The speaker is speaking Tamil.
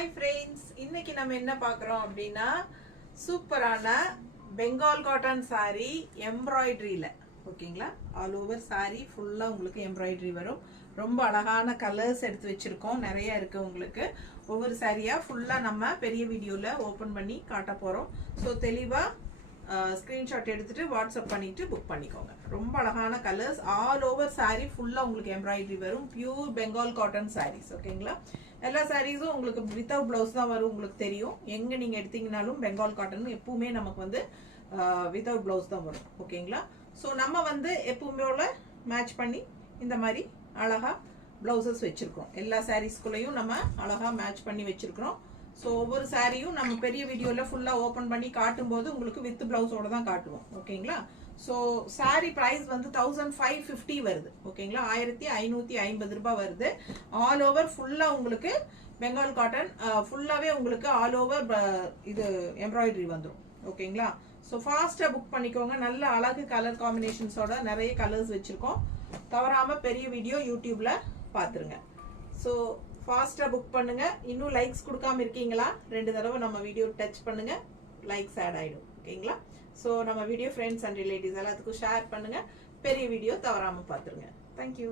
Hi friends, இன்னைக்கு நம்ம என்ன பார்க்கறோம் அப்படினா சூப்பரான பெங்கால் காட்டன் saree எம்ப்ராய்டரியில ஓகேங்களா ஆல் ஓவர் saree ஃபுல்லா உங்களுக்கு எம்ப்ராய்டரி வரும். ரொம்ப அழகான கலர்ஸ் எடுத்து வச்சிருக்கோம். நிறைய இருக்கு உங்களுக்கு. ஒவ்வொரு சாரியா ஃபுல்லா நம்ம பெரிய வீடியோல ஓபன் பண்ணி காட்ட போறோம். சோ தெளிவா ஸ்கிரீன்ஷாட் எடுத்துட்டு வாட்ஸ்அப் பண்ணிட்டு புக் பண்ணிக்கோங்க. ரொம்ப அழகான கலர்ஸ் ஆல் ஓவர் saree ஃபுல்லா உங்களுக்கு எம்ப்ராய்டரி வரும். பியூர் பெங்கால் காட்டன் sarees ஓகேங்களா. எல்லா சாரீஸும் உங்களுக்கு வித்தவுட் பிளவுஸ் தான் வரும். உங்களுக்கு தெரியும் எங்க நீங்க எடுத்தீங்கனாலும் பெங்கால் காட்டன் எப்பவுமே நமக்கு வந்து வித்தவுட் பிளவுஸ் தான் வரும் ஓகேங்களா. ஸோ நம்ம வந்து எப்பவுமே மேட்ச் பண்ணி இந்த மாதிரி அழகா பிளவுசஸ் வச்சிருக்கோம். எல்லா சாரீஸ்குள்ளேயும் நம்ம அழகா மேட்ச் பண்ணி வச்சிருக்கிறோம். ஸோ ஒவ்வொரு சாரியும் நம்ம பெரிய வீடியோல ஃபுல்லா ஓபன் பண்ணி காட்டும் போது உங்களுக்கு வித் பிளவுஸோட தான் காட்டுவோம் ஓகேங்களா. ஸோ சாரி பிரைஸ் வந்து 1550 வருது ஓகேங்களா. 1550 ரூபாய் வருது. ஆல் ஓவர் ஃபுல்லா உங்களுக்கு பெங்கால் காட்டன் ஃபுல்லாவே உங்களுக்கு ஆல் ஓவர் இது எம்ப்ராய்டரி வந்துடும் ஓகேங்களா. ஸோ ஃபாஸ்டா புக் பண்ணிக்கோங்க. நல்ல அழகு கலர் காம்பினேஷன்ஸோட நிறைய கலர்ஸ் வச்சிருக்கோம். தவறாம பெரிய வீடியோ யூடியூப்ல பாத்துருங்க. ஸோ ஃபாஸ்டா புக் பண்ணுங்க. இன்னும் லைக்ஸ் கொடுக்காம இருக்கீங்களா? 2 தடவை நம்ம வீடியோ டச் பண்ணுங்க, லைக்ஸ் ஆட் ஆயிடும் ஓகேங்களா. ஸோ நம்ம வீடியோ ஃப்ரெண்ட்ஸ் அண்ட் ரிலேட்டிவ்ஸ் எல்லாத்துக்கும் ஷேர் பண்ணுங்க. பெரிய வீடியோ தவறாம பாத்துருங்க. தேங்க்யூ.